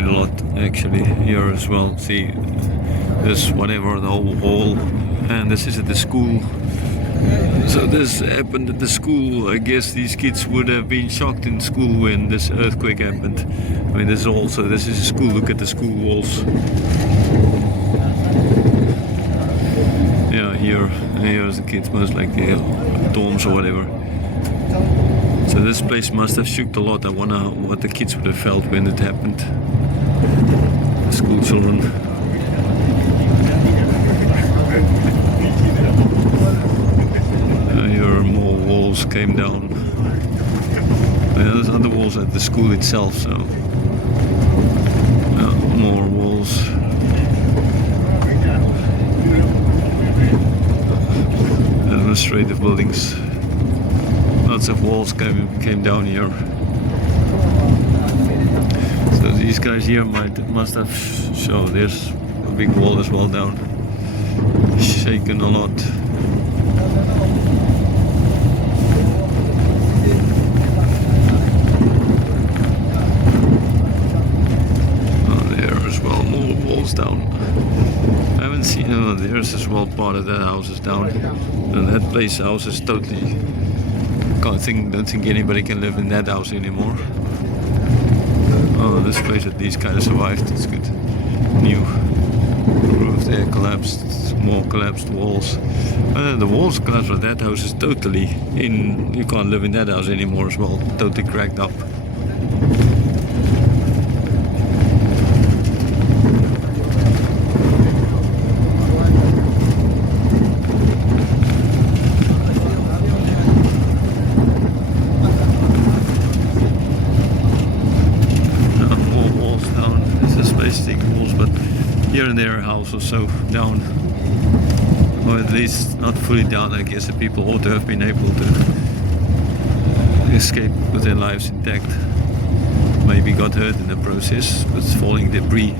quite a lot actually here as well. See, there's whatever, the whole wall, and this is at the school. So this happened at the school. I guess these kids would have been shocked in school when this earthquake happened. I mean, this is a school. Look at the school walls. Yeah, here's the kids, most likely dorms or whatever. So this place must have shook a lot. I wonder what the kids would have felt when it happened. The school children. Here more walls came down. There's other walls at the school itself, so more walls. Administrative buildings. Lots of walls came down here. So these guys here must have shown. There's a big wall as well down. Shaken a lot. Down. I haven't seen. There's as well part of that house is down, and that house is totally. Don't think anybody can live in that house anymore. Oh, this place at least kind of survived. It's good. New roof there collapsed. More collapsed walls. The walls collapsed, but that house is totally in. You can't live in that house anymore as well. Totally cracked up. Here and there a house or so down, or at least not fully down. I guess the people ought to have been able to escape with their lives intact. Maybe got hurt in the process with falling debris.